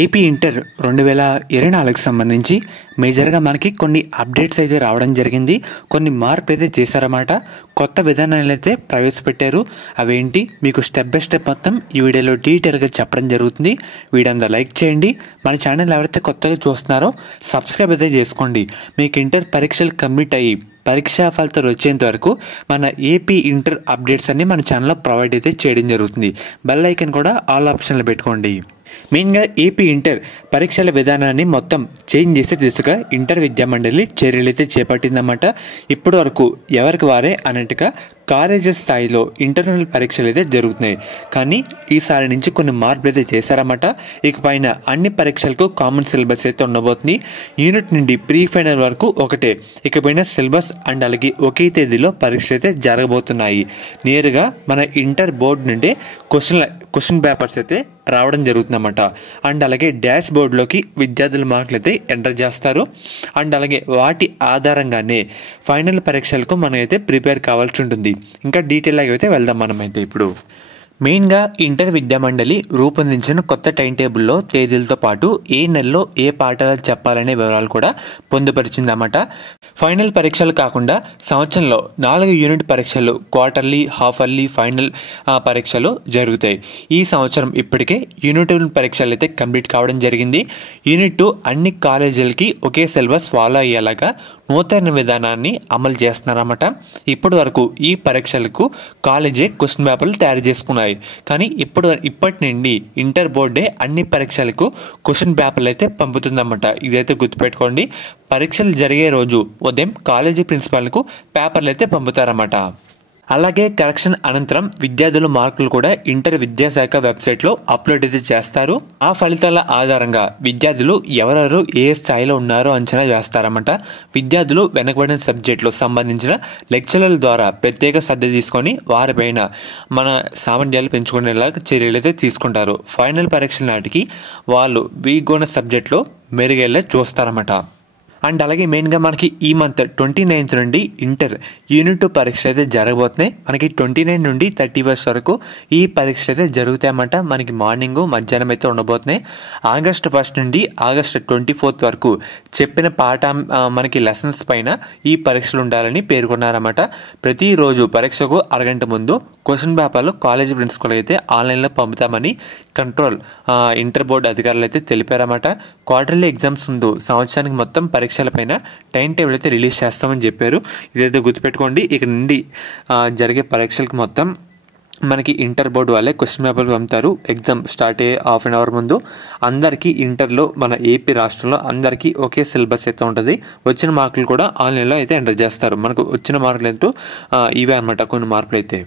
AP inter 2024కి సంబంధించి మేజర్గా మనకి కొన్ని అప్డేట్స్ అయితే రావడం జరిగింది. కొన్ని మార్పులు అయితే చేశారన్నమాట. కొత్త విధానాలు అయితే ప్రవేశపెట్టారు. అవేంటి మీకు స్టెప్ బై స్టెప్ మొత్తం ఈ వీడియోలో డీటెయిల్గా చెప్పడం జరుగుతుంది. వీడియో లైక్ చేయండి. మన ఛానల్ ఎవరైతే కొత్తగా చూస్తున్నారో సబ్స్క్రైబ్ అయితే చేసుకోండి. మీకు ఇంటర్ పరీక్షలు కంప్లీట్ అయ్యి పరీక్షా ఫలితాలు వచ్చేంత వరకు మన ఏపీ ఇంటర్ అప్డేట్స్ అన్ని మన ఛానల్లో ప్రొవైడ్ అయితే చేయడం జరుగుతుంది. బెల్ ఐకాన్ కూడా ఆల్ ఆప్షన్లు పెట్టుకోండి. మెయిన్గా ఏపీ ఇంటర్ పరీక్షల విధానాన్ని మొత్తం చేంజ్ చేసే దిశగా ఇంటర్ విద్యా మండలి చర్యలు అయితే చేపట్టిందన్నమాట. ఇప్పటి వరకు ఎవరికి వారే అన్నట్టుగా కాలేజెస్ స్థాయిలో ఇంటర్నల్ పరీక్షలు అయితే జరుగుతున్నాయి. కానీ ఈసారి నుంచి కొన్ని మార్పులు అయితే చేశారన్నమాట. ఇకపైన అన్ని పరీక్షలకు కామన్ సిలబస్ అయితే ఉండబోతుంది. యూనిట్ నుండి ప్రీ ఫైనల్ వరకు ఒకటే. ఇకపైన సిలబస్ అండ్ అలాగే ఒకే తేదీలో పరీక్షలు అయితే జరగబోతున్నాయి. నేరుగా మన ఇంటర్ బోర్డు నుండి క్వశ్చన్ పేపర్స్ అయితే రావడం జరుగుతుందన్నమాట. అండ్ అలాగే డాష్ బోర్డులోకి విద్యార్థుల మార్కులు అయితే ఎంటర్ చేస్తారు. అండ్ అలాగే వాటి ఆధారంగానే ఫైనల్ పరీక్షలకు మనం అయితే ప్రిపేర్ కావాల్సి ఉంటుంది. ఇంకా డీటెయిల్గా అయితే వెళ్దాం మనమైతే ఇప్పుడు. మెయిన్గా ఇంటర్ విద్యా మండలి రూపొందించిన కొత్త టైం టేబుల్లో తేదీలతో పాటు ఏ నెలలో ఏ పాఠాలు చెప్పాలనే వివరాలు కూడా పొందుపరిచిందన్నమాట. ఫైనల్ పరీక్షలు కాకుండా సంవత్సరంలో 4 యూనిట్ పరీక్షలు, క్వార్టర్లీ, హాఫ్ అర్లీ, ఫైనల్ పరీక్షలు జరుగుతాయి. ఈ సంవత్సరం ఇప్పటికే యూనిట్ పరీక్షలు అయితే కంప్లీట్ కావడం జరిగింది. యూనిట్ 2 అన్ని కాలేజీలకి ఒకే సిలబస్ ఫాలో అయ్యేలాగా నూతన విధానాన్ని అమలు చేస్తున్నారన్నమాట. ఇప్పటి వరకు ఈ పరీక్షలకు కాలేజీ క్వశ్చన్ పేపర్లు తయారు చేసుకున్నాయి. కానీ ఇప్పటి నుండి ఇంటర్ బోర్డే అన్ని పరీక్షలకు క్వశ్చన్ పేపర్లు అయితే పంపుతుందన్నమాట. ఇదైతే గుర్తుపెట్టుకోండి. పరీక్షలు జరిగే రోజు ఉదయం కాలేజీ ప్రిన్సిపాల్కు పేపర్లు అయితే పంపుతారన్నమాట. అలాగే కరెక్షన్ అనంతరం విద్యార్థుల మార్కులు కూడా ఇంటర్ విద్యాశాఖ వెబ్సైట్లో అప్లోడ్ అయితే చేస్తారు. ఆ ఫలితాల ఆధారంగా విద్యార్థులు ఎవరెవరు ఏ స్థాయిలో ఉన్నారో అంచనా వేస్తారన్నమాట. విద్యార్థులు వెనకబడిన సబ్జెక్టులో సంబంధించిన లెక్చరర్ల ద్వారా ప్రత్యేక శ్రద్ధ తీసుకొని వారిపైన మన సామర్థ్యాలు పెంచుకునేలాగా చర్యలు అయితే తీసుకుంటారు. ఫైనల్ పరీక్షల నాటికి వాళ్ళు వీక్ ఉన్న సబ్జెక్టులో మెరుగేలా చూస్తారన్నమాట. అండ్ అలాగే మెయిన్గా మనకి ఈ మంత్ 29th నుండి ఇంటర్ యూనిట్ 2 పరీక్ష అయితే జరగబోతున్నాయి. మనకి 29 నుండి 31 వరకు ఈ పరీక్ష అయితే జరుగుతాయన్నమాట. మనకి మార్నింగ్ మధ్యాహ్నం అయితే ఉండబోతున్నాయి. ఆగస్టు 1 నుండి ఆగస్టు 24 వరకు చెప్పిన మనకి లెసన్స్ పైన ఈ పరీక్షలు ఉండాలని పేర్కొన్నారన్నమాట. ప్రతిరోజు పరీక్షకు అరగంట ముందు క్వశ్చన్ పేపర్లు కాలేజీ ప్రిన్సిపల్ అయితే ఆన్లైన్లో పంపుతామని కంట్రోల్ ఇంటర్ బోర్డు అధికారులు అయితే తెలిపారన్నమాట. క్వార్టర్లీ ఎగ్జామ్స్ ముందు సంవత్సరానికి మొత్తం పరీక్షల పైన టైం టేబుల్ అయితే రిలీజ్ చేస్తామని చెప్పారు. ఇదైతే గుర్తుపెట్టుకోండి. ఇక నుండి జరిగే పరీక్షలకు మొత్తం మనకి ఇంటర్ బోర్డు వాళ్ళే క్వశ్చన్ పేపర్లు పంపుతారు. ఎగ్జామ్ స్టార్ట్ అయ్యే హాఫ్ అన్ అవర్ ముందు అందరికీ ఇంటర్లో మన ఏపీ రాష్ట్రంలో అందరికీ ఒకే సిలబస్ అయితే ఉంటుంది. వచ్చిన మార్కులు కూడా ఆన్లైన్లో అయితే ఎంటర్ చేస్తారు. మనకు వచ్చిన మార్కులు ఏంటో ఇవే అనమాట కొన్ని మార్కులు అయితే.